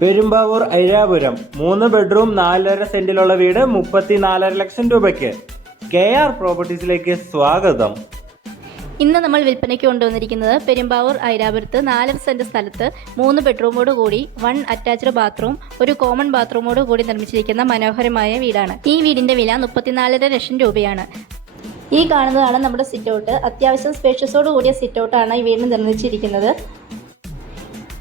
Perumbavoor Airapuram 3 bedroom 4.5 സെന്റിലുള്ള വീട് 34.5 ലക്ഷം രൂപയ്ക്ക്. KR പ്രോപ്പർട്ടീസിലേക്ക് സ്വാഗതം. ഇന്ന് നമ്മൾ വിൽപ്പനയ്ക്ക് കൊണ്ടുവന്നിരിക്കുന്നത് പെരുമ്പാവൂർ ഐരാപുരത്ത് 4 സെന്റ് സ്ഥലത്ത് 3 ബെഡ്റൂമോട് കൂടി 1 അറ്റാച്ച്ഡ് ബാത്റൂം, ഒരു കോമൺ ബാത്റൂമോട് കൂടി നിർമ്മിച്ചിരിക്കുന്ന മനോഹരമായ വീടാണ്. ഈ വീടിന്റെ വില 34.5 ലക്ഷം രൂപയാണ്. ഈ കാണുന്നതാണ് നമ്മുടെ സിറ്റ് ഔട്ട്. അത്യാവശ്യം സ്പേഷ്യസോട് കൂടിയ സിറ്റ് ഔട്ടാണ് ഈ വീടിന് നിർമ്മിച്ചിരിക്കുന്നത്.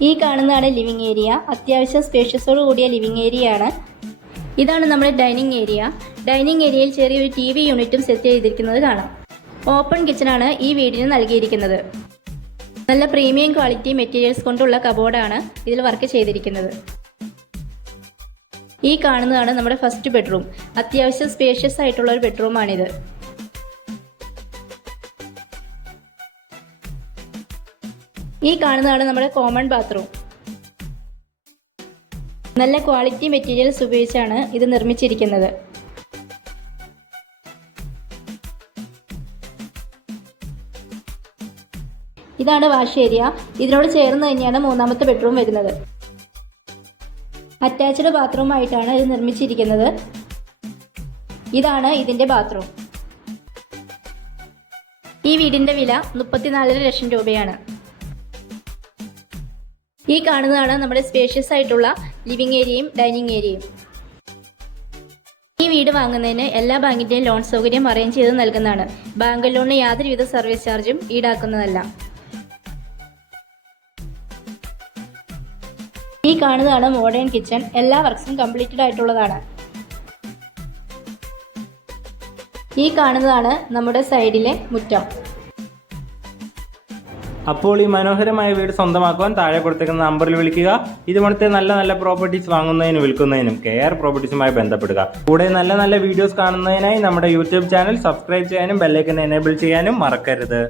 ഈ കാണുന്നതാണ് ലിവിംഗ് ഏരിയ. അത്യാവശ്യം സ്പേഷ്യസോട് കൂടിയ ലിവിംഗ് ഏരിയ ആണ്. ഇതാണ് നമ്മുടെ ഡൈനിങ് ഏരിയ. ഡൈനിങ് ഏരിയയിൽ ചെറിയൊരു TV യൂണിറ്റും സെറ്റ് ചെയ്തിരിക്കുന്നത് കാണാം. ഓപ്പൺ കിച്ചണാണ് ഈ വീടിന് നൽകിയിരിക്കുന്നത്. നല്ല പ്രീമിയം ക്വാളിറ്റി മെറ്റീരിയൽസ് കൊണ്ടുള്ള കബോർഡാണ് ഇതിൽ വർക്ക് ചെയ്തിരിക്കുന്നത്. ഈ കാണുന്നതാണ് നമ്മുടെ ഫസ്റ്റ് ബെഡ്റൂം. അത്യാവശ്യം സ്പേഷ്യസ് ആയിട്ടുള്ള ഒരു ബെഡ്റൂമാണിത്. ഈ കാണുന്നതാണ് നമ്മുടെ കോമൺ ബാത്റൂം. നല്ല ക്വാളിറ്റി മെറ്റീരിയൽസ് ഉപയോഗിച്ചാണ് ഇത് നിർമ്മിച്ചിരിക്കുന്നത്. ഇതാണ് വാഷ് ഏരിയ. ഇതിനോട് ചേർന്ന് തന്നെയാണ് മൂന്നാമത്തെ ബെഡ്റൂം വരുന്നത്. അറ്റാച്ച്ഡ് ബാത്റൂം ആയിട്ടാണ് ഇത് നിർമ്മിച്ചിരിക്കുന്നത്. ഇതാണ് ഇതിന്റെ ബാത്റൂം. ഈ വീടിന്റെ വില 34 ലക്ഷം രൂപയാണ്. ഈ കാണുന്നതാണ് നമ്മുടെ സ്പേഷ്യസ് ആയിട്ടുള്ള ലിവിംഗ് ഏരിയയും ഡൈനിങ് ഏരിയയും. ഈ വീട് വാങ്ങുന്നതിന് എല്ലാ ബാങ്കിന്റെയും ലോൺ സൗകര്യം അറേഞ്ച് ചെയ്ത് നൽകുന്നതാണ്. ബാങ്ക് ലോണിന് യാതൊരുവിധ സർവീസ് ചാർജും ഈടാക്കുന്നതല്ല. ഈ കാണുന്നതാണ് മോഡേൺ കിച്ചൺ. എല്ലാ വർക്ക്സും കംപ്ലീറ്റഡ് ആയിട്ടുള്ളതാണ്. ഈ കാണുന്നതാണ് നമ്മുടെ സൈഡിലെ മുറ്റം. അപ്പോൾ ഈ മനോഹരമായ വീട് സ്വന്തമാക്കുവാൻ താഴെ കൊടുത്തിരിക്കുന്ന നമ്പറിൽ വിളിക്കുക. ഇതുപോലത്തെ നല്ല പ്രോപ്പർട്ടീസ് വാങ്ങുന്നതിനും വിൽക്കുന്നതിനും KR പ്രോപ്പർട്ടീസുമായി ബന്ധപ്പെടുക. കൂടെ നല്ല വീഡിയോസ് കാണുന്നതിനായി നമ്മുടെ YouTube ചാനൽ സബ്സ്ക്രൈബ് ചെയ്യാനും ബെല്ലൈക്കൻ എനേബിൾ ചെയ്യാനും മറക്കരുത്.